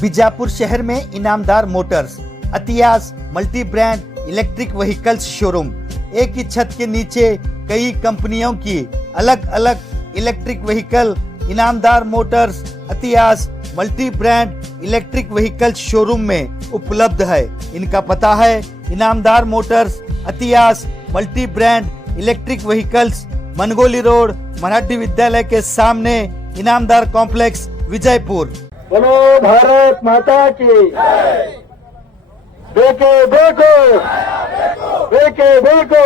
बीजापुर शहर में Inamdar motors Atiyas multi brand electric vehicles showroom. एक ही छत के नीचे कई कंपनियों की अलग अलग electric vehicle Inamdar motors Atiyas multi brand electric vehicles showroom में उपलब्ध है। इनका पता है Inamdar motors Atiyas multi brand electric vehicles, Mangoli road, Marathi विद्यालय के सामने, इनामदार कॉम्प्लेक्स, विजयपुर। बोलो भारत माता की। ಬೇಕೇ ಬೇಕು, ಬೇಕೇ ಬೇಕು,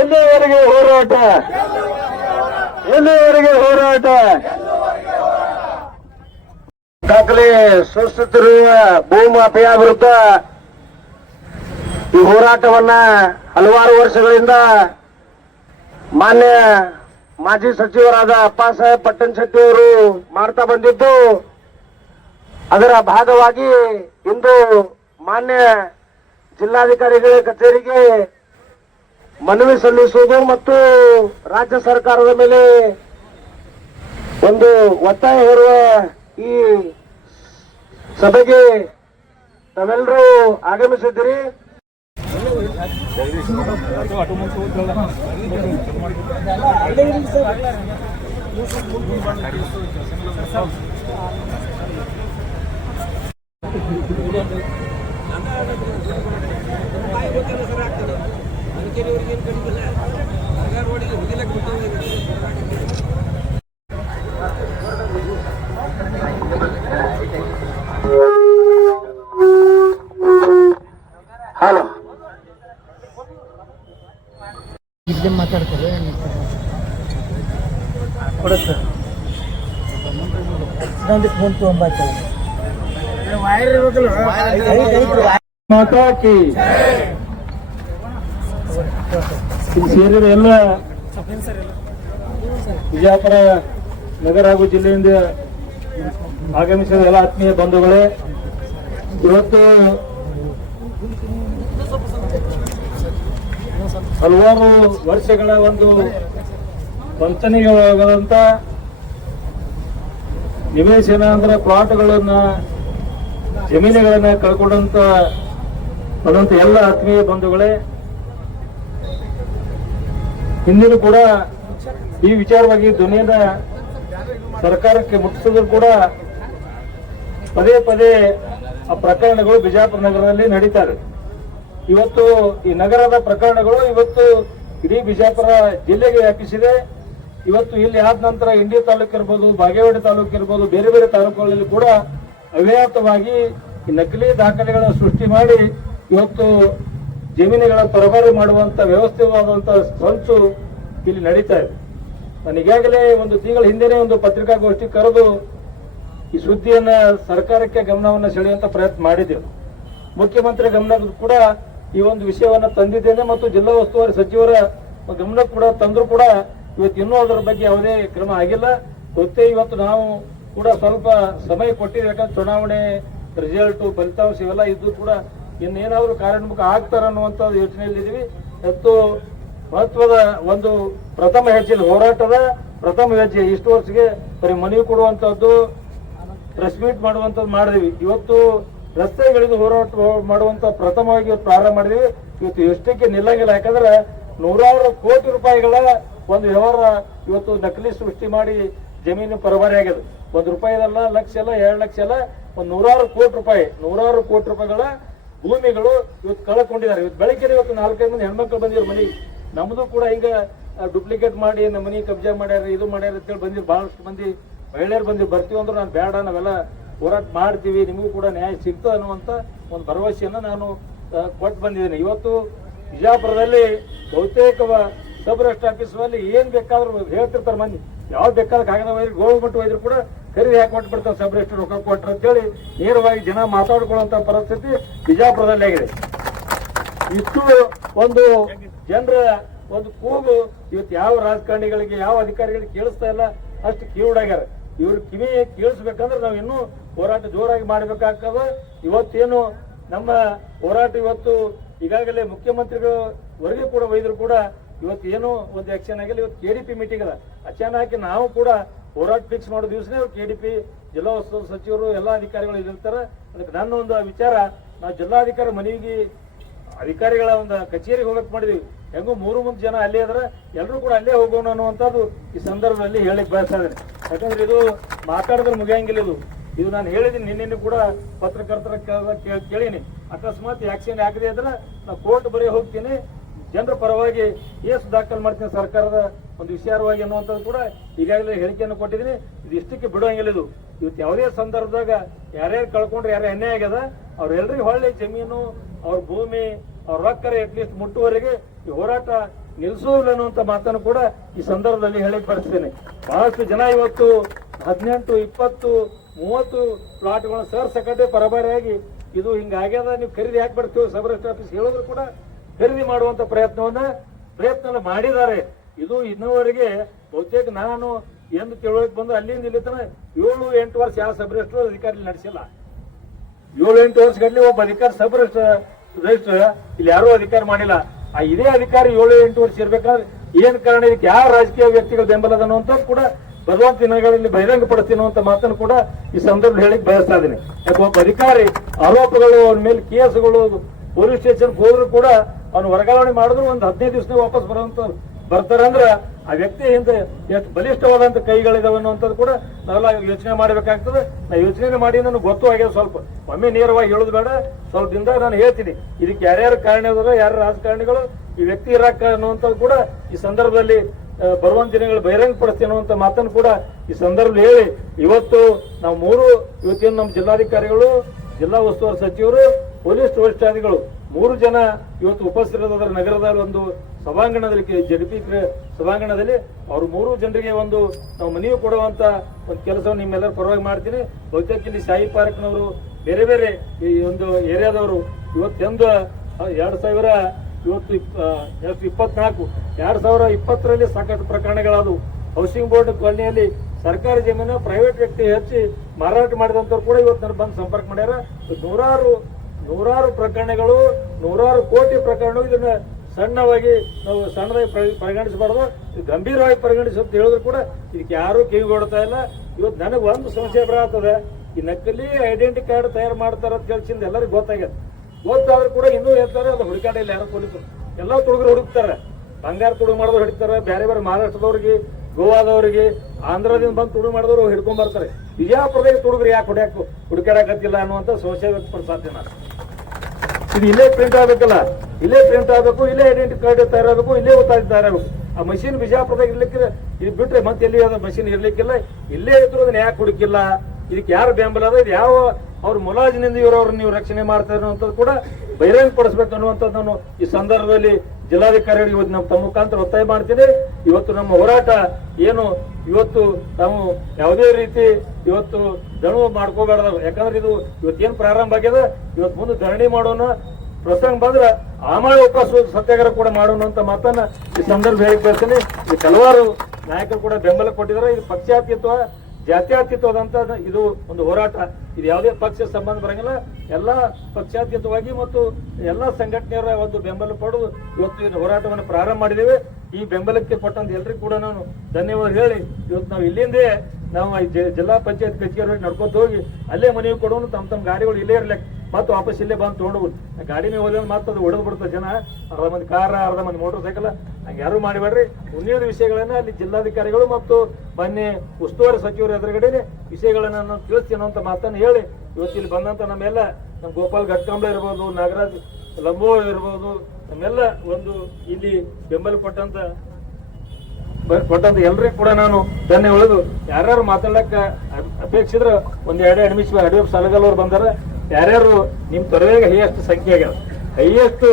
ಎಲ್ಲಿವರೆಗೆ ಹೋರಾಟ, ಎಲ್ಲಿವರೆಗೆ ಹೋರಾಟ. ದಾಖಲೆ ಸೃಷ್ಟಿಸಿರುವ ಭೂಮಾಫಿಯಾ ವಿರುದ್ಧ ಈ ಹೋರಾಟವನ್ನ ಹಲವಾರು ವರ್ಷಗಳಿಂದ ಮಾನ್ಯ ಮಾಜಿ ಸಚಿವರಾದ ಅಪ್ಪಾಸಾಹೇಬ್ ಪಟ್ಟಣ ಶೆಟ್ಟಿ ಅವರು ಮಾಡ್ತಾ ಬಂದಿದ್ದು, ಅದರ ಭಾಗವಾಗಿ ಇಂದು ಮಾನ್ಯ ಜಿಲ್ಲಾಧಿಕಾರಿಗಳ ಕಚೇರಿಗೆ ಮನವಿ ಸಲ್ಲಿಸುವುದು ಮತ್ತು ರಾಜ್ಯ ಸರ್ಕಾರದ ಮೇಲೆ ಒಂದು ಒತ್ತಾಯ ಹೇರುವ ಈ ಸಭೆಗೆ ತಾವೆಲ್ಲರೂ ಆಗಮಿಸಿದ್ದೀರಿ. ಹಲೋ, ಇಲ್ಲೇ ಮಾತಾಡ್ತಾರೆ ಕೊಡುತ್ತೆ ನಂದು ಫೋನ್ ತೊಗೊಂಬಾಯ್ತಲ್ಲ ಮಾತಾ ಕಿ. ಸೇರಿದ ಎಲ್ಲ ಬಿಜಾಪುರ ನಗರ ಹಾಗೂ ಜಿಲ್ಲೆಯಿಂದ ಆಗಮಿಸಿದ ಎಲ್ಲ ಆತ್ಮೀಯ ಬಂಧುಗಳೇ, ಇವತ್ತು ಹಲವಾರು ವರ್ಷಗಳ ಒಂದು ವಂಚನೆಗಳಾದಂತ ನಿವೇಶನ ಅಂದ್ರೆ ಪ್ಲಾಟ್ಗಳನ್ನ, ಜಮೀನುಗಳನ್ನ ಕಳ್ಕೊಂಡಂತ ಎಲ್ಲ ಆತ್ಮೀಯ ಬಂಧುಗಳೇ, ಹಿಂದಿನ ಕೂಡ ಈ ವಿಚಾರವಾಗಿ ಧ್ವನಿಯನ್ನ ಸರ್ಕಾರಕ್ಕೆ ಮುಟ್ಟಿಸಿದ್ರು ಕೂಡ ಪದೇ ಪದೇ ಆ ಪ್ರಕರಣಗಳು ಬಿಜಾಪುರ ನಗರದಲ್ಲಿ ನಡೀತಾರೆ. ಇವತ್ತು ಈ ನಗರದ ಪ್ರಕರಣಗಳು ಇವತ್ತು ಇಡೀ ಬಿಜಾಪುರ ಜಿಲ್ಲೆಗೆ ವ್ಯಾಪಿಸಿದೆ. ಇವತ್ತು ಇಲ್ಲಿ ಆದ ನಂತರ ಇಂಡಿ ತಾಲೂಕು ಇರ್ಬೋದು, ಬಾಗೇವಾಡಿ ತಾಲೂಕು ಇರ್ಬೋದು, ಬೇರೆ ಬೇರೆ ತಾಲೂಕುಗಳಲ್ಲಿ ಕೂಡ ಅವ್ಯಾಹತವಾಗಿ ಈ ನಕಲಿ ದಾಖಲೆಗಳ ಸೃಷ್ಟಿ ಮಾಡಿ ಇವತ್ತು ಜಮೀನುಗಳ ಪರಭಾರೆ ಮಾಡುವಂತ ವ್ಯವಸ್ಥಿತವಾದಂತ ಸಂಚು ಇಲ್ಲಿ ನಡೀತಾ ಇದೆ. ನಾನು ಈಗಾಗಲೇ ಒಂದು ತಿಂಗಳ ಹಿಂದೆನೆ ಒಂದು ಪತ್ರಿಕಾಗೋಷ್ಠಿ ಕರೆದು ಈ ಸುದ್ದಿಯನ್ನ ಸರ್ಕಾರಕ್ಕೆ ಗಮನವನ್ನ ಸೆಳೆಯುವಂತ ಪ್ರಯತ್ನ ಮಾಡಿದ್ದೇವೆ. ಮುಖ್ಯಮಂತ್ರಿ ಗಮನಕ್ಕೂ ಕೂಡ ಈ ಒಂದು ವಿಷಯವನ್ನ ತಂದಿದ್ದೇನೆ ಮತ್ತು ಜಿಲ್ಲಾ ಉಸ್ತುವಾರಿ ಸಚಿವರ ಗಮನಕ್ಕೆ ಕೂಡ ತಂದ್ರು ಕೂಡ ಇವತ್ತು ಇನ್ನೂ ಅದರ ಬಗ್ಗೆ ಯಾವುದೇ ಕ್ರಮ ಆಗಿಲ್ಲ. ಗೊತ್ತೇ ಇವತ್ತು ನಾವು ಕೂಡ ಸ್ವಲ್ಪ ಸಮಯ ಕೊಟ್ಟಿದ್ದೇವೆ, ಯಾಕಂದ್ರೆ ಚುನಾವಣೆ ರಿಸಲ್ಟ್ ಫಲಿತಾಂಶ ಇವೆಲ್ಲ ಇದ್ದು ಕೂಡ ಇನ್ನೇನಾದ್ರೂ ಕಾರ್ಯೋನ್ಮುಖ ಆಗ್ತಾರ ಅನ್ನುವಂತ ಯೋಚನೆಯಲ್ಲಿದ್ದೀವಿ. ಮತ್ತು ಮಹತ್ವದ ಒಂದು ಪ್ರಥಮ ಹೆಜ್ಜೆ, ಹೋರಾಟದ ಪ್ರಥಮ ಹೆಜ್ಜೆ ಇಷ್ಟು ವರ್ಷಕ್ಕೆ ಬರೀ ಮನವಿ ಕೊಡುವಂತದ್ದು, ಪ್ರೆಸ್ ಮೀಟ್ ಮಾಡುವಂತದ್ದು ಮಾಡಿದ್ವಿ. ಇವತ್ತು ರಸ್ತೆಗಳಿಂದ ಹೋರಾಟ ಮಾಡುವಂತ ಪ್ರಥಮವಾಗಿ ಇವತ್ತು ಪ್ರಾರಂಭ ಮಾಡಿದ್ವಿ. ಇವತ್ತು ಎಷ್ಟಕ್ಕೆ ನಿಲ್ಲಂಗಿಲ್ಲ, ಯಾಕಂದ್ರೆ ನೂರಾರು ಕೋಟಿ ರೂಪಾಯಿಗಳ ಒಂದು ವ್ಯವಹಾರ ಇವತ್ತು ನಕಲಿ ಸೃಷ್ಟಿ ಮಾಡಿ ಜಮೀನು ಪರಭಾರೆ ಆಗಿದೆ. ₹1 ಅಲ್ಲ, ಲಕ್ಷ ಅಲ್ಲ, 2 ಲಕ್ಷ ಅಲ್ಲ, ಒಂದು ನೂರಾರು ಕೋಟಿ ರೂಪಾಯಿಗಳ ಭೂಮಿಗಳು ಇವತ್ತು ಕಳ್ಕೊಂಡಿದ್ದಾರೆ. ಇವತ್ತು ಬೆಳಗ್ಗೆ ಇವತ್ತು 4-5 ಮಂದಿ ಹೆಣ್ಮಕ್ಳು ಬಂದಿರೋ ಮನಿ, ನಮ್ದು ಕೂಡ ಈಗ ಡೂಪ್ಲಿಕೇಟ್ ಮಾಡಿ ನಮ್ಮ ಮನಿ ಕಬ್ಜಾ ಮಾಡ್ಯಾರ, ಇದು ಮಾಡ್ಯಾರ ಅಂತೇಳಿ ಬಂದಿರು. ಬಹಳಷ್ಟು ಮಂದಿ ಮಹಿಳೆಯರು ಬಂದಿರು. ಬರ್ತೀವಿ ಅಂದ್ರೆ ನಾನು ಬೇಡ, ನಾವೆಲ್ಲ ಹೋರಾಟ ಮಾಡ್ತೀವಿ, ನಿಮಗೂ ಕೂಡ ನ್ಯಾಯ ಸಿಗ್ತದೆ ಅನ್ನುವಂತ ಒಂದು ಭರವಸೆಯನ್ನ ನಾನು ಕೊಟ್ಟು ಬಂದಿದ್ದೇನೆ. ಇವತ್ತು ಬಿಜಾಪುರದಲ್ಲಿ ಬಹುತೇಕ ಸಬ್ ರಿಜಿಸ್ಟರ್ ಆಫೀಸ್ನಲ್ಲಿ ಏನ್ ಬೇಕಾದ್ರೂ ಹೇಳ್ತಿರ್ತಾರೆ ಮಂದಿ, ಯಾವ್ದು ಬೇಕಾದ್ರೆ ಕಾಗದ ವೈದ್ಯರು ಗೋಲ್ಮಟ್ಟು ವೈದ್ಯರು ಕೂಡ ಖರೀದಿ ಹಾಕಿ ಕೊಟ್ಬಿಡ್ತಾರೆ, ಸಬ್ ರಿಜಿಸ್ಟರ್ ರೊಕ್ಕ ಕೊಟ್ರು ಅಂತೇಳಿ ನೇರವಾಗಿ ಜನ ಮಾತಾಡ್ಕೊಳ್ಳುವಂತ ಪರಿಸ್ಥಿತಿ ಬಿಜಾಪುರದಲ್ಲಿ ಆಗಿದೆ. ಇಷ್ಟು ಒಂದು ಜನರ ಒಂದು ಕೂಗು ಇವತ್ತು ಯಾವ ರಾಜಕಾರಣಿಗಳಿಗೆ, ಯಾವ ಅಧಿಕಾರಿಗಳಿಗೆ ಕೇಳಿಸ್ತಾ ಇಲ್ಲ, ಅಷ್ಟು ಕಿವುಡಾಗ್ಯಾರ. ಇವ್ರ ಕಿವಿ ಕೇಳಿಸ್ಬೇಕಂದ್ರೆ ನಾವು ಇನ್ನೂ ಹೋರಾಟ ಜೋರಾಗಿ ಮಾಡಬೇಕಾಗ್ತದೆ. ಇವತ್ತೇನು ನಮ್ಮ ಹೋರಾಟ ಇವತ್ತು ಈಗಾಗಲೇ ಮುಖ್ಯಮಂತ್ರಿಗಳು ವರದಿ ಕೂಡ ವೈದ್ಯರು ಕೂಡ ಇವತ್ತು ಏನೋ ಒಂದು ಆಕ್ಷನ್ ಆಗಿಲ್ಲ. ಇವತ್ತು KDP ಮೀಟಿಂಗ್ ಅದ, ಅಚಾನಕ್ ನಾವು ಕೂಡ ಹೋರಾಟ ಫಿಕ್ಸ್ ಮಾಡೋ ದಿವಸನೇ ಅವ್ರು KDP ಜಿಲ್ಲಾ ಉಸ್ತುವಾರಿ ಸಚಿವರು ಎಲ್ಲಾ ಅಧಿಕಾರಿಗಳು ಇರ್ತಾರೆ. ಅದಕ್ಕೆ ನನ್ನ ಒಂದು ವಿಚಾರ, ನಾವು ಜಿಲ್ಲಾಧಿಕಾರಿ ಮನೆಗೆ ಅಧಿಕಾರಿಗಳ ಒಂದು ಕಚೇರಿಗೆ ಹೋಗಕ್ ಮಾಡಿದೀವಿ. ಹೆಂಗೋ 3 ಜನ ಅಲ್ಲೇ ಇದ್ರೆ ಎಲ್ಲರೂ ಕೂಡ ಅಲ್ಲೇ ಹೋಗೋಣ ಅನ್ನುವಂಥದ್ದು ಈ ಸಂದರ್ಭದಲ್ಲಿ ಹೇಳಿಕ್ ಬಯಸ್ತಾ ಇದ್ದೇನೆ. ಯಾಕಂದ್ರೆ ಇದು ಮಾತಾಡಿದ್ರೆ ಮುಗಿಯಂಗಿಲ್ಲ. ಇದು ನಾನು ಹೇಳಿದ್ದೀನಿ, ನಿನ್ನೆ ಕೂಡ ಪತ್ರಕರ್ತರ ಕೇಳೀನಿ. ಅಕಸ್ಮಾತ್ ಆಕ್ಷನ್ ಆಗದೆ ಇದ್ರೆ ನಾವು ಕೋರ್ಟ್ ಬರೀ ಹೋಗ್ತೀನಿ, ಜನರ ಪರವಾಗಿ ಕೇಸ್ ದಾಖಲು ಮಾಡ್ತೀನಿ ಸರ್ಕಾರದ ಒಂದು ವಿಚಾರವಾಗಿ ಅನ್ನುವಂಥದ್ದು ಕೂಡ ಈಗಾಗಲೇ ಹೇಳಿಕೆಯನ್ನು ಕೊಟ್ಟಿದ್ದೀನಿ. ಇದು ಇಷ್ಟಕ್ಕೆ ಬಿಡುವಂಗಿಲ್ಲ. ಇದು ಇವತ್ತು ಯಾವುದೇ ಸಂದರ್ಭದಾಗ ಯಾರ್ಯಾರು ಕಳ್ಕೊಂಡ್ರೆ ಯಾರು ಅನ್ಯಾಯ ಆಗ್ಯದ ಅವ್ರೆಲ್ರಿಗೂ ಹೊಳ್ಳಿ ಜಮೀನು, ಅವ್ರ ಭೂಮಿ, ಅವ್ರ ರೊಕ್ಕರೆ ಅಟ್ಲೀಸ್ಟ್ ಮುಟ್ಟುವರೆಗೆ ಈ ಹೋರಾಟ ನಿಲ್ಲಿಸೋದಿಲ್ಲ ಅನ್ನುವಂಥ ಮಾತನ್ನು ಕೂಡ ಈ ಸಂದರ್ಭದಲ್ಲಿ ಹೇಳಿಕ್ ಬಯಸ್ತೇನೆ. ಬಹಳಷ್ಟು ಜನ ಇವತ್ತು 18, 20, 30 ಪ್ಲಾಟ್ಗಳನ್ನ ಸಕಟೆ ಪರಬಾರಿಯಾಗಿ ಇದು ಹಿಂಗಾಗ್ಯದ, ನೀವು ಖರೀದಿ ಯಾಕೆ ಬರ್ತೀವಿ ಸಬ್ ರಿಜಿಸ್ಟರ್ ಆಫೀಸ್ ಹೇಳಿದ್ರು ಕೂಡ ಖರೀದಿ ಮಾಡುವಂತ ಪ್ರಯತ್ನ ಮಾಡಿದ್ದಾರೆ. ಇದು ಇನ್ನೂವರೆಗೆ ಬಹುತೇಕ ನಾನು ಎಂದು ತಿಳುವಳಿಕೆ ಬಂದು ಅಲ್ಲಿಂದ ಇಲ್ಲಿ ತನ 7-8 ವರ್ಷ ಯಾವ ಸಬ್ ರಿಜಿಸ್ಟರ್ ಅಧಿಕಾರಿ ನಡೆಸಿಲ್ಲ. 7-8 ವರ್ಷ ಗಟ್ಟಲೆ ಒಬ್ಬ ಅಧಿಕಾರಿ ಸಬ್ ರಿಜಿಸ್ಟರ್ ಇಲ್ಲಿ ಯಾರೂ ಅಧಿಕಾರ ಮಾಡಿಲ್ಲ. ಆ ಇದೇ ಅಧಿಕಾರಿ 7-8 ವರ್ಷ ಇರ್ಬೇಕಾದ್ರೆ ಏನ್ ಕಾರಣ, ಇದಕ್ಕೆ ಯಾವ ರಾಜಕೀಯ ವ್ಯಕ್ತಿಗಳ ಬೆಂಬಲದ ಅನ್ನುವಂಥ ಕೂಡ ಬರುವಂತ ದಿನಗಳಲ್ಲಿ ಬಹಿರಂಗ ಪಡಿಸ್ತೀನಿ ಅಂತ ಮಾತನ್ನು ಕೂಡ ಈ ಸಂದರ್ಭದಲ್ಲಿ ಹೇಳಿಕ್ ಬಯಸ್ತಾ ಇದ್ದೀನಿ. ಯಾಕೆ ಒಬ್ಬ ಅಧಿಕಾರಿ ಆರೋಪಗಳು, ಅವನ ಮೇಲೆ ಕೇಸುಗಳು, ಪೊಲೀಸ್ ಸ್ಟೇಷನ್ ಹೋದ್ರು ಕೂಡ ಅವನು ವರ್ಗಾವಣೆ ಮಾಡಿದ್ರು ಒಂದು 15 ದಿವಸ ವಾಪಸ್ ಬರ್ತಾರೆ ಅಂದ್ರೆ ಆ ವ್ಯಕ್ತಿ ಹಿಂದೆ ಎಷ್ಟು ಬಲಿಷ್ಠವಾದಂತ ಕೈಗಳಿದಾವೆ ಅನ್ನುವಂಥದ್ದು ಕೂಡ ನಾವೆಲ್ಲ ಯೋಚನೆ ಮಾಡಬೇಕಾಗ್ತದೆ. ನಾ ಯೋಚನೆ ಮಾಡಿ ನನಗೆ ಗೊತ್ತು ಆಗ್ಯದ. ಸ್ವಲ್ಪ ಒಮ್ಮೆ ನೇರವಾಗಿ ಹೇಳೋದು ಬೇಡ, ಸ್ವಲ್ಪ ದಿನದಾಗ ನಾನು ಹೇಳ್ತೀನಿ ಇದಕ್ಕೆ ಯಾರ್ಯಾರು ಕಾರಣ ಇದಾರೆ, ಯಾರು ರಾಜಕಾರಣಿಗಳು ಈ ವ್ಯಕ್ತಿ ಇರಾಕ ಅನ್ನುವಂಥದ್ದು ಕೂಡ ಈ ಸಂದರ್ಭದಲ್ಲಿ ಬರುವಂತ ದಿನಗಳು ಬಹಿರಂಗ ಪಡಿಸ್ತೀನಿ ಅನ್ನುವಂಥ ಮಾತನ್ನು ಕೂಡ ಈ ಸಂದರ್ಭದಲ್ಲಿ ಹೇಳಿ, ಇವತ್ತು ನಾವು ಇವತ್ತೇನು ನಮ್ಮ ಜಿಲ್ಲಾಧಿಕಾರಿಗಳು, ಜಿಲ್ಲಾ ಉಸ್ತುವಾರಿ ಸಚಿವರು, ಪೊಲೀಸ್ ವರಿಷ್ಠಾಧಿಗಳು 3 ಜನ ಇವತ್ತು ಉಪಸ್ಥಿತರಾದ ನಗರದ ಒಂದು ಸಭಾಂಗಣದಲ್ಲಿ JDP ಸಭಾಂಗಣದಲ್ಲಿ ಅವ್ರು 3 ಜನರಿಗೆ ಒಂದು ನಾವು ಮನವಿ ಕೊಡುವಂತ ಒಂದು ಕೆಲಸವನ್ನು ನಿಮ್ಮೆಲ್ಲರ ಪರವಾಗಿ ಮಾಡ್ತೀನಿ. ಬಹುತೇಕ ಇಲ್ಲಿ ಸಾಯಿ ಪಾರ್ಕ್ನವರು, ಬೇರೆ ಬೇರೆ ಈ ಒಂದು ಏರಿಯಾದವರು ಇವತ್ತೊಂದು 2020ರಲ್ಲಿ ಸಾಕಷ್ಟು ಪ್ರಕರಣಗಳಾದವು. ಹೌಸಿಂಗ್ ಬೋರ್ಡ್ ಕಾಲನಿಯಲ್ಲಿ ಸರ್ಕಾರಿ ಜಮೀನು ಪ್ರೈವೇಟ್ ವ್ಯಕ್ತಿ ಹೆಚ್ಚಿ ಮಾರಾಟ ಮಾಡಿದಂತವ್ರು ಕೂಡ ಇವತ್ತು ನನ್ನ ಬಂದು ಸಂಪರ್ಕ ಮಾಡ್ಯಾರ. ನೂರಾರು ಪ್ರಕರಣಗಳು, 100 ಕೋಟಿ ಪ್ರಕರಣಗಳು. ಇದನ್ನ ಸಣ್ಣದಾಗಿ ಪರಿಗಣಿಸಬಾರ್ದು, ಗಂಭೀರವಾಗಿ ಪರಿಗಣಿಸುತ್ತೆ ಹೇಳಿದ್ರು ಕೂಡ ಇದಕ್ಕೆ ಯಾರು ಕಿವಿಗೊಡ್ತಾ ಇಲ್ಲ. ಇವತ್ತು ನನಗೆ ಒಂದು ಸಮಸ್ಯೆ ಬರತ್ತದ, ಈ ನಕಲಿ ಐಡೆಂಟಿ ಕಾರ್ಡ್ ತಯಾರು ಮಾಡ್ತಾರ ಅಂತ ಹೇಳಿಸಿಂದ ಎಲ್ಲರಿಗೂ ಗೊತ್ತಾಗ್ಯದ. ಗೊತ್ತಾದ್ರೂ ಕೂಡ ಇನ್ನೂ ಹೇಳ್ತಾರೆ ಅದು ಹುಡುಕಾಡಿಲ್ಲ ಯಾರು ಪೊಲೀಸರು. ಎಲ್ಲ ತುಡುಗರು ಹುಡುಕ್ತಾರೆ, ಬಂಗಾರ ತುಡುಗು ಮಾಡಿದವ್ರು ಹಿಡಿತಾರೆ, ಬೇರೆ ಬೇರೆ ಮಹಾರಾಷ್ಟ್ರದವ್ರಿಗೆ, ಗೋವಾದವರಿಗೆ, ಆಂಧ್ರದಿಂದ ಬಂದು ತುಡುಗು ಮಾಡಿದವರು ಹಿಡ್ಕೊಂಡ್ ಬರ್ತಾರೆ. ವಿಜಯಪುರದಾಗ ತುಡುಗರು ಯಾಕೆ ಹುಡುಕಾಡಕತ್ತಿಲ್ಲ ಅನ್ನುವಂಥ ಸಂಶಯ ವ್ಯಕ್ತಪಡಿಸಾಧ್ಯ ನಾನು. ಇದು ಇಲ್ಲೇ ಪ್ರಿಂಟ್ ಆಗ್ಬೇಕಲ್ಲ, ಇಲ್ಲೇ ಪ್ರಿಂಟ್ ಆಗಬೇಕು, ಇಲ್ಲೇ ಐಡೆಂಟಿ ಕಾರ್ಡ್ ತಯಾರಾಗಬೇಕು, ಇಲ್ಲೇ ತಯಾರಾಗಬೇಕು. ಆ ಮಷೀನ್ ಬಿಜಾಪುರದಾಗ ಇರ್ಲಿಕ್ಕಿಲ್ಲ, ಇದು ಬಿಟ್ರೆ ಮತ್ತೆ ಎಲ್ಲಿ ಮಷೀನ್ ಇರ್ಲಿಕ್ಕಿಲ್ಲ. ಇಲ್ಲೇ ಇದ್ರು ಅದನ್ನ ಯಾಕೆ ಹುಡುಕಿಲ್ಲ, ಇದಕ್ಕೆ ಯಾರು ಬೆಂಬಲ ಅದ, ಇದು ಯಾವ ಅವ್ರ ಮುಲಾಜಿನಿಂದ ಇವ್ರವ್ರನ್ನ ನೀವು ರಕ್ಷಣೆ ಮಾಡ್ತಾರೆ ಅನ್ನುವಂಥದ್ದು ಕೂಡ ಬಹಿರಂಗ ಪಡಿಸ್ಬೇಕು ಅನ್ನುವಂಥದ್ದು ನಾನು ಈ ಸಂದರ್ಭದಲ್ಲಿ ಜಿಲ್ಲಾಧಿಕಾರಿಗಳಿಗೆ ಇವತ್ತು ನಮ್ಮ ತಮ್ಮ ಮುಖಾಂತರ ಒತ್ತಾಯ ಮಾಡ್ತೀನಿ. ಇವತ್ತು ನಮ್ಮ ಹೋರಾಟ ಏನು ಇವತ್ತು ನಾವು ಯಾವುದೇ ರೀತಿ ಇವತ್ತು ದಣು ಮಾಡ್ಕೋಬೇಡ. ಯಾಕಂದ್ರೆ ಇದು ಇವತ್ತೇನು ಪ್ರಾರಂಭ ಆಗ್ಯದ, ಇವತ್ತು ಮುಂದೆ ಧರಣಿ ಮಾಡೋಣ, ಪ್ರಸಂಗ ಬಂದ್ರೆ ಆಮಳ ಉಪವಾಸ ಸತ್ಯಾಗ್ರಹ ಕೂಡ ಮಾಡೋಣ ಅಂತ ಮಾತನ್ನ ಈ ಸಂದರ್ಭ ಹೇಳಿ ಬರ್ತೀನಿ. ಈ ಕೆಲವಾರು ನಾಯಕರು ಕೂಡ ಬೆಂಬಲ ಕೊಟ್ಟಿದ್ದಾರೆ. ಇದು ಪಕ್ಷಾತೀತ, ಜಾತ್ಯತೀತವಾದಂತ ಇದು ಒಂದು ಹೋರಾಟ. ಇದು ಯಾವುದೇ ಪಕ್ಷ ಸಂಬಂಧ ಬರಂಗಿಲ್ಲ, ಎಲ್ಲಾ ಪಕ್ಷಾತೀತವಾಗಿ ಮತ್ತು ಎಲ್ಲಾ ಸಂಘಟನೆಯರ ಒಂದು ಬೆಂಬಲ ಪಡೆದು ಇವತ್ತು ಈ ಹೋರಾಟವನ್ನು ಪ್ರಾರಂಭ ಮಾಡಿದ್ದೇವೆ. ಈ ಬೆಂಬಲಕ್ಕೆ ಕೊಟ್ಟಂತ ಎಲ್ರಿಗೂ ಕೂಡ ನಾನು ಧನ್ಯವಾದ ಹೇಳಿ, ಇವತ್ತು ನಾವು ಇಲ್ಲಿಂದೇ ನಾವು ಜಿಲ್ಲಾ ಪಂಚಾಯತ್ ಕಚೇರಿ ನಡ್ಕೊತ ಹೋಗಿ ಅಲ್ಲೇ ಮನವಿ ಕೊಡೋನು, ತಮ್ಮ ಗಾಡಿಗಳು ಇಲ್ಲೇ ಇರ್ಲಿಕ್ಕೆ ಮತ್ತೆ ವಾಪಸ್ ಇಲ್ಲೇ ಬಂದು ತೊಗೊಂಡೋಗುದು. ಗಾಡಿ ಮೇಲೆ ಹೋದ್ರೆ ಮತ್ತೆ ಅದು ಹೊಡೆದು ಬಿಡ್ತಾರೆ ಜನ, ಅರ್ಧ ಮಂದಿ ಕಾರ, ಅರ್ಧ ಮಂದಿ ಮೋಟರ್ ಸೈಕಲ್. ಹಂಗೆ ಯಾರು ಮಾಡಿಬೇಡ್ರಿ. ಮುಂದಿನ ವಿಷಯಗಳನ್ನ ಅಲ್ಲಿ ಜಿಲ್ಲಾಧಿಕಾರಿಗಳು ಮತ್ತು ಮೊನ್ನೆ ಉಸ್ತುವಾರಿ ಸಚಿವರ ಎದುರುಗಡೆ ವಿಷಯಗಳನ್ನ ನಾನು ತಿಳಿಸ್ತೀನಿ ಅಂತ ಮಾತನ್ನು ಹೇಳಿ, ಇವತ್ತು ಇಲ್ಲಿ ಬಂದಂತ ನಮ್ಮೆಲ್ಲ ನಮ್ಮ ಗೋಪಾಲ್ ಗಟ್ಕಾಂಬ್ಳೆ ಇರ್ಬೋದು, ನಾಗರಾಜ್ ಲಂಬೋ ಇರ್ಬೋದು, ನಮ್ಮೆಲ್ಲ ಒಂದು ಇಲ್ಲಿ ಬೆಂಬಲ ಕೊಟ್ಟಂತ ಎಲ್ರಿಗೂ ಕೂಡ ನಾನು ಧನ್ಯ ಉಳಿದು, ಯಾರ್ಯಾರು ಮಾತಾಡಕ್ಕ ಅಪೇಕ್ಷಿದ್ರೆ ಒಂದ್ 2 ನಿಮಿಷ ಯಡಿಯೂರಪ್ಪ ಸಲಗಲ್ ಬಂದಾರ. ಯಾರ್ಯಾರು ನಿಮ್ ತೊರೆಯಾಗ ಹೈಯೆಸ್ಟ್ ಸಂಖ್ಯೆ ಆಗ್ಯಾವ, ಹೈಯೆಸ್ಟ್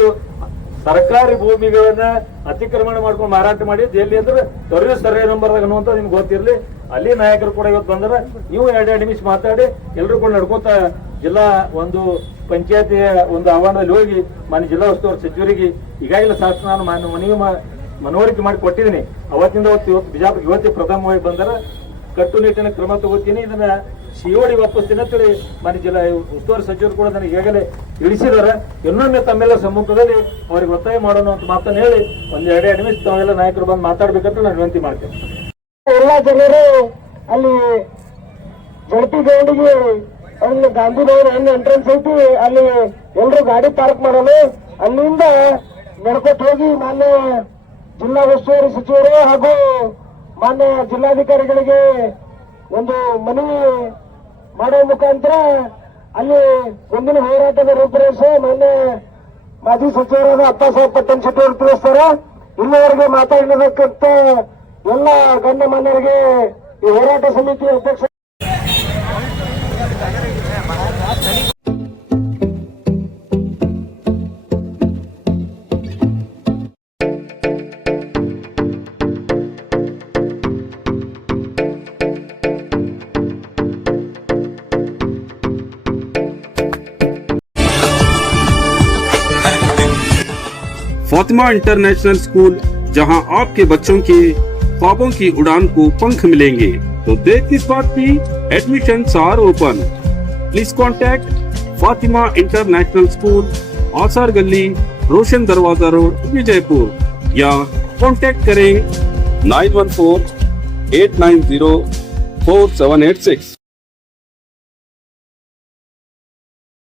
ಸರ್ಕಾರಿ ಭೂಮಿಗಳನ್ನ ಅತಿಕ್ರಮಣ ಮಾಡ್ಕೊಂಡು ಮಾರಾಟ ಮಾಡಿ ಎಲ್ಲಿ ಅಂದ್ರೆ ತೊರೆ ಸರ್ವೆ ನಂಬರ್ದಾಗ ಅನ್ನುವಂತ ನಿಮ್ಗೆ ಗೊತ್ತಿರ್ಲಿ. ಅಲ್ಲಿ ನಾಯಕರು ಕೂಡ ಇವತ್ತು ಬಂದಾರ. ನೀವು 2 ನಿಮಿಷ ಮಾತಾಡಿ ಎಲ್ಲರೂ ಕೂಡ ನಡ್ಕೋತ ಜಿಲ್ಲಾ ಒಂದು ಪಂಚಾಯತಿಯ ಒಂದು ಆಹ್ವಾನದಲ್ಲಿ ಹೋಗಿ ಮಾನ್ಯ ಜಿಲ್ಲಾ ಉಸ್ತುವಾರಿ ಸಚಿವರಿಗೆ ಈಗಾಗಲೇ ಶಾಸನ ನಾನು ಮನವರಿಕೆ ಮಾಡಿ ಕೊಟ್ಟಿದ್ದೀನಿ. ಅವತ್ತಿಂದ ಇವತ್ತು ಬಿಜಾಪುರ ಇವತ್ತೇ ಪ್ರಥಮವಾಗಿ ಬಂದಾರ. ಕಟ್ಟುನಿಟ್ಟಿನ ಕ್ರಮ ತಗೋತೀನಿ, ಇದನ್ನ COD ವಾಪಸ್ತಿನ ಅಂತೇಳಿ ಮಾನ್ಯ ಜಿಲ್ಲಾ ಉಸ್ತುವಾರಿ ಸಚಿವರು ಕೂಡ ನನಗೆ ಈಗಾಗಲೇ ತಿಳಿಸಿದಾರೆ. ಇನ್ನೊಮ್ಮೆ ತಮ್ಮೆಲ್ಲ ಸಮ್ಮುಖದಲ್ಲಿ ಅವ್ರಿಗೆ ಒತ್ತಾಯ ಮಾಡೋಣ ಅಂತ ಮಾತನ್ನು ಹೇಳಿ ಒಂದ್ 2 ನಿಮಿಷ ತಾವೆಲ್ಲ ನಾಯಕರು ಬಂದು ಮಾತಾಡ್ಬೇಕಂತ ನಾನು ವಿನಂತಿ ಮಾಡ್ತೇನೆ. ಎಲ್ಲ ಜನರು ಅಲ್ಲಿ ಜಡಪಿ ಗ್ರೌಂಡಿಗೆ ಅಲ್ಲಿ ಗಾಂಧಿ ಭವನ ಏನು ಎಂಟ್ರೆನ್ಸ್ ಐತಿ ಅಲ್ಲಿ ಎಲ್ರು ಗಾಡಿ ಪಾರ್ಕ್ ಮಾಡಲು ಅಲ್ಲಿಂದ ನಡ್ಕೊತ ಹೋಗಿ ಮಾನ್ಯ ಜಿಲ್ಲಾ ಉಸ್ತುವಾರಿ ಸಚಿವರು ಹಾಗೂ ಮಾನ್ಯ ಜಿಲ್ಲಾಧಿಕಾರಿಗಳಿಗೆ ಒಂದು ಮನವಿ ಮಾಡುವ ಮುಖಾಂತರ ಅಲ್ಲಿ ಮುಂದಿನ ಹೋರಾಟದ ರೂಪುರೇಷೆ ಮಾನ್ಯ ಮಾಜಿ ಸಚಿವರಾದ ಅಪ್ಪಸಾಹೇಬ್ ಪಟ್ಟಣ ಶೆಟ್ಟಿ ಅವರು ತಿಳಿಸ್ತಾರ. ಇಲ್ಲಿವರೆಗೆ ಮಾತಾಡಬೇಕಂತ ಎಲ್ಲ ಗಣ್ಯಮಾನ್ಯರಿಗೆ ಈ ಹೋರಾಟ ಸಮಿತಿ ಅಧ್ಯಕ್ಷ फातिमा इंटरनेशनल स्कूल, जहां आपके बच्चों के ख्वाबों की उड़ान को पंख मिलेंगे, तो देर किस बात की? Admissions are open. Please contact Fatima international school, Asar Gali, रोशन दरवाजा रोड, विजयपुर, या कॉन्टैक्ट करें 9148904786.